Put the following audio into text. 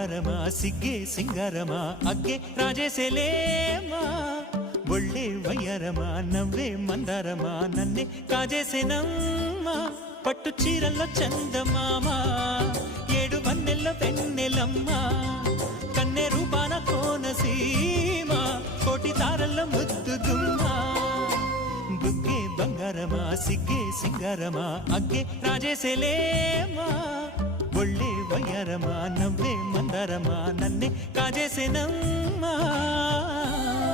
బంగారమా సిగ్గే సింగారమా అగ్గే రాజేసేలేమా ఒళ్ళే వయ్యారమా నవ్వే మందారమా నన్నే కాజేసేనమ్మా పట్టు చీరల్లో చందమామా ఏడు వన్నెల్లో వెన్నెలమ్మా కన్నె రూపాన కోనసీమ కోటి తారల్లో ముద్దుగుమ్మా బుగ్గే బంగారమా సిగ్గే సింగారమా అగ్గే రాజేసేలేమా ఒళ్ళే వయ్యారమా నవ్వే మందారమా నన్నే కాజేసేనమ్మా